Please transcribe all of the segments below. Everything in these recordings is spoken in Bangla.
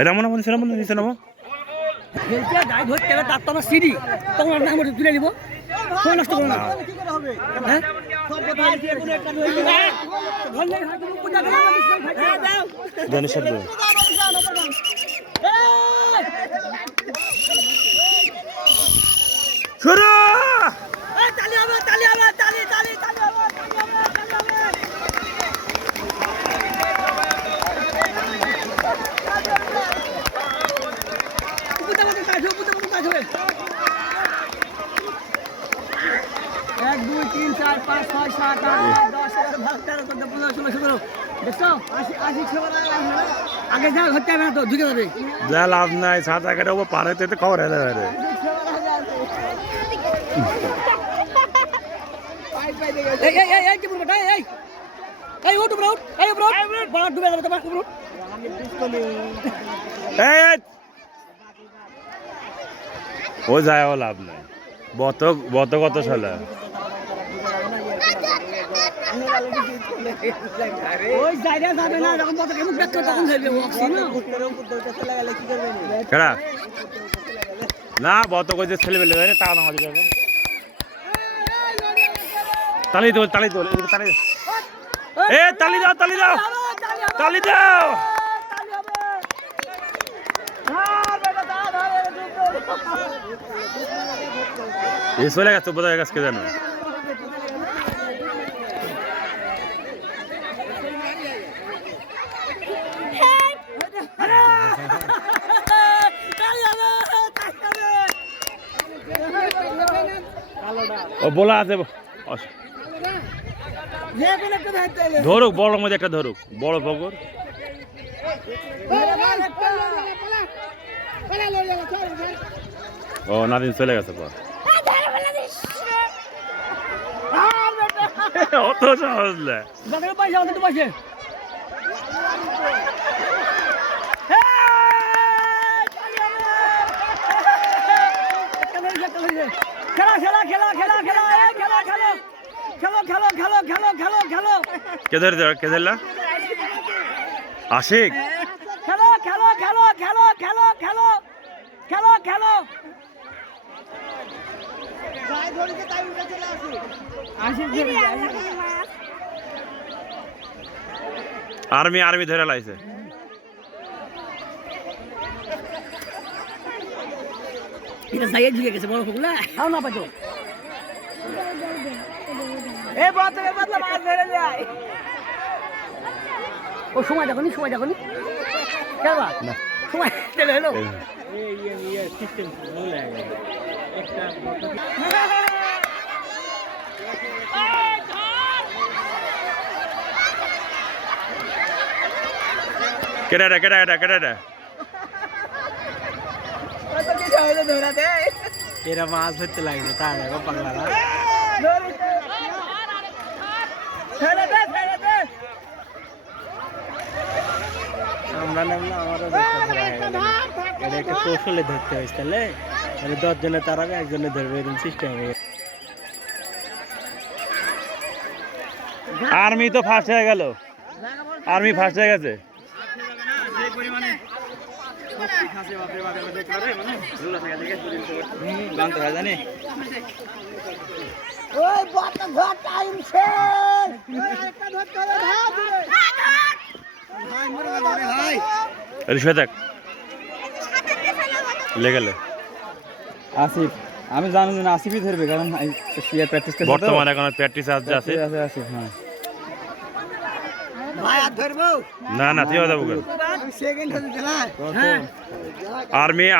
এটা মনে মনে সেটা মনে নিচে নামো গাই ধরতে হবে তার তো আমার সিঁড়ি তখন আপনার আমার তুলে দিব সময় নষ্ট করো না শুরু এক দুই তিন চার পাঁচ ছয় সাত আট 10 11 12 13 14 15 16 17 দেখছো আগে যা ঘরতে হবে না তো ঢুকে যাবে যা লাভ নাই সাদা কাটা ও পারে তো খবর হলে রে এই এই এই এই কি বলবো এই এই উঠ উঠ এই উঠ বড় ডুবে যাবে তোমার উঠ এই ও যায় ও লাভ নাই বত কত সালে ওই জায়গা যাবে না যখন বত কেমন ব্যাক করে তখন ধরবে ওক্সি না কেডা না বত কইতে ছেলে বেলে যায় তা না হবে তালি দোল তালি এ তালি দাও তালি দাও এ চলে গেছে বোধহয় গাছকে জানো ও বলা আছে ধরুক বড় মধ্যে একটা ধরুক বড় পুকুর ও নাদিন চলে গেছে পর অত সহজ না খেলা খেলা খেলা খেলা খেলা খেলা খেলো খেলো খেলো খেলো খেলো খেলো খেলো কে ধরলা আশিক খেলো খেলো খেলো খেলো খেলো খেলো খেলো খেলো আর্মি ধরে লাইছে এটা যাইয়ে ঝুঁকে গেছে বড় ফুকলা খাও না পাইতো এ বাতলে বাতলে মাছ ধরে যায় ও সময় দেখনি কেবা না সময় চলে হলো এই সিস্টেম ভুল হয়ে গেছে একটা কেডা এরা মাছ ধরতে লাগবে তা না পাগলারা আমরা নামলে আমারও এটা একটা কৌশলে ধরতে হয়েছে তাহলে 10 জনে তার আগে একজনে ধরবে এরকম সিস্টেম হয়ে গেছে আর্মি তো ফার্স্ট হয়ে গেল গেছে আসিফ আমি জানি না আসিফই ধরবে কারণ প্র্যাকটিস করতে বর্তমানে এখন প্র্যাকটিস আছে আসিফ হ্যাঁ ভাই আর ধরবো না তুই যাবো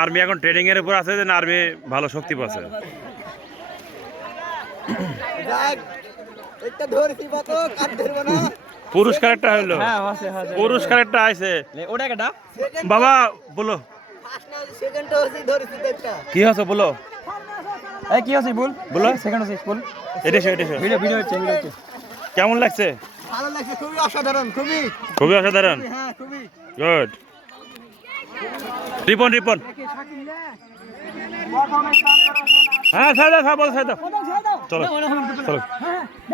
আর্মি এখন ট্রেনিং এর উপর আছে যে না আর্মি ভালো শক্তি পাচ্ছে পুরস্কার একটা হইলো পুরস্কার একটা আইছে বাবা বলো কি আছে বলো কি আছে বলো সেকেন্ড আছে বল এটা ভিডিও হচ্ছে কেমন লাগছে ভালো লাগছে খুবই অসাধারণ হ্যাঁ খুবই গুড রিপন হ্যাঁ সাইদা চলো